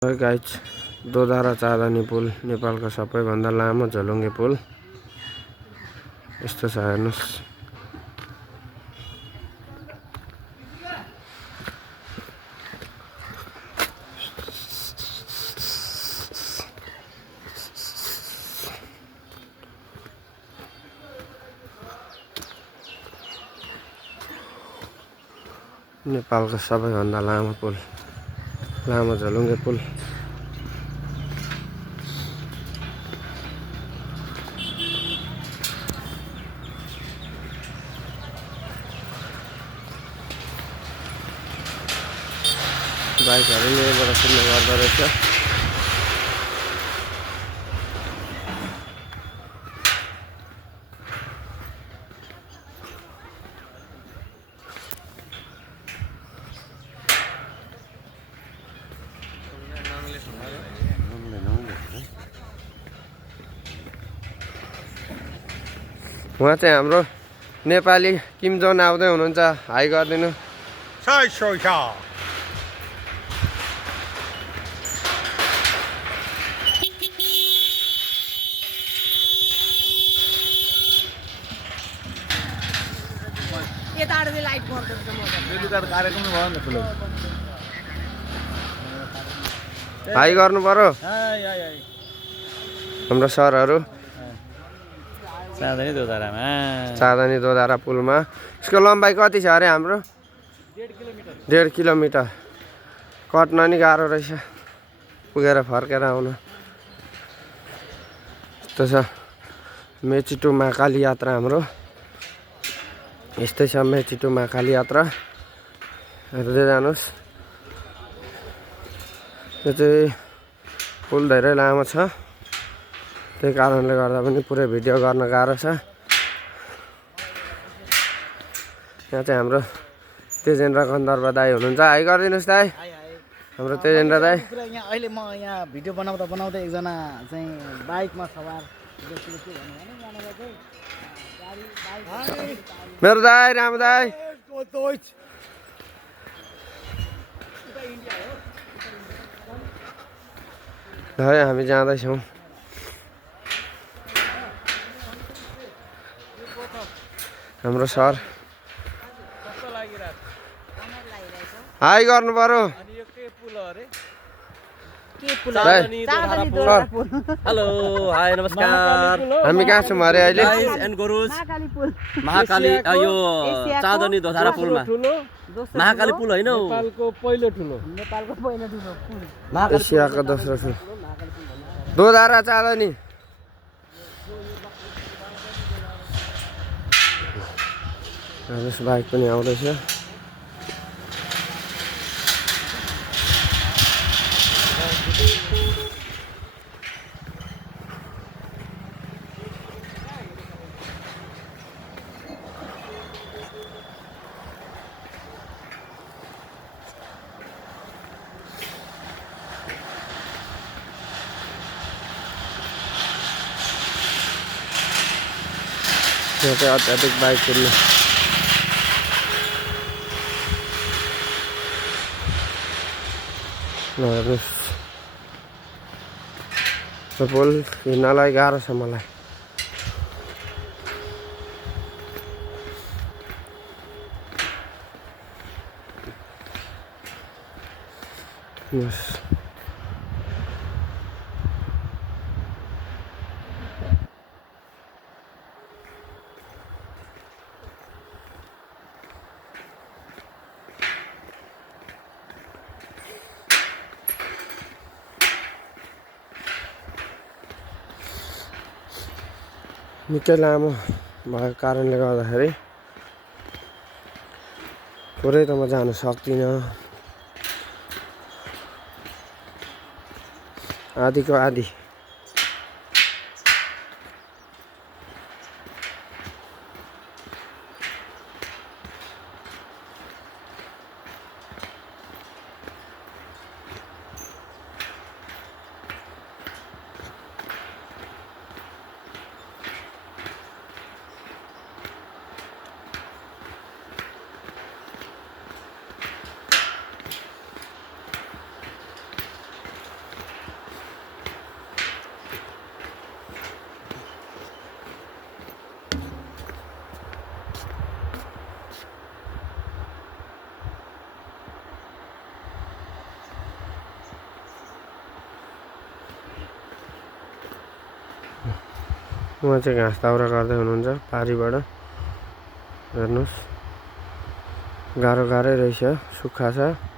Guys Dodhara चाँदनी पुल नेपालको सबैभन्दा लामो झोलुङ्गे पुल यस्तो छ हेर्नुस्। नेपालको सबैभन्दा लामो पुल, लामो झोलुङ्गे पुल। बाइकहरू यहीँबाट कुद्ने गर्दो रहेछ। उहाँ चाहिँ हाम्रो नेपाली किम जोन आउँदै हुनुहुन्छ, हाई गरिदिनु। हाई गर्नु पर्यो हाम्रो सरहरू। चाँदनी दोधारा पुलमा यसको लम्बाइ कति छ अरे हाम्रो? 1.5 किलोमिटर। कट्न नि गाह्रो रहेछ, पुगेर फर्केर आउन। यस्तो छ मेची टु महाकाली यात्रा हाम्रो। यस्तै छ मेची टु महाकाली यात्रा, हेर्दै जानुहोस्। यो चाहिँ पुल धेरै लामो छ, त्यही कारणले गर्दा पनि पुरै भिडियो गर्न गाह्रो छ। यहाँ चाहिँ हाम्रो तेजेन्द्र गन्धर्व दाई हुनुहुन्छ, हाई गरिदिनुहोस् दाई। हाम्रो तेजेन्द्र दाई। अहिले म यहाँ भिडियो बनाउँदा एकजना चाहिँ बाइकमा सवार मेरो दाई राम दाई। है हामी जाँदैछौँ। हाम्रो सर हाई गर्नु पर्यो। हेलो हाई नमस्कार। हामी कहाँ छौँ अरे अहिले? महाकाली यो चाँदनी दोधारा पुलमा। महाकाली पुल होइन, नेपालको पहिलो ठुलो एसियाको दोस्रो ठुलो दोधारा चाँदनी। हेर्नुहोस् बाइक पनि आउँदैछ। यो चाहिँ अत्याधिक बाइक कुद्ने हेर्नुहोस्। यो पुल हिँड्नलाई गाह्रो छ मलाई। निकै लामो भएको कारणले गर्दाखेरि पुरै त म जानु सक्दिनँ। आधीको आधी। उहाँ चाहिँ घाँस दाउरा गर्दै हुनुहुन्छ पारीबाट हेर्नुहोस् गाह्रो रहेछ सुक्खा छ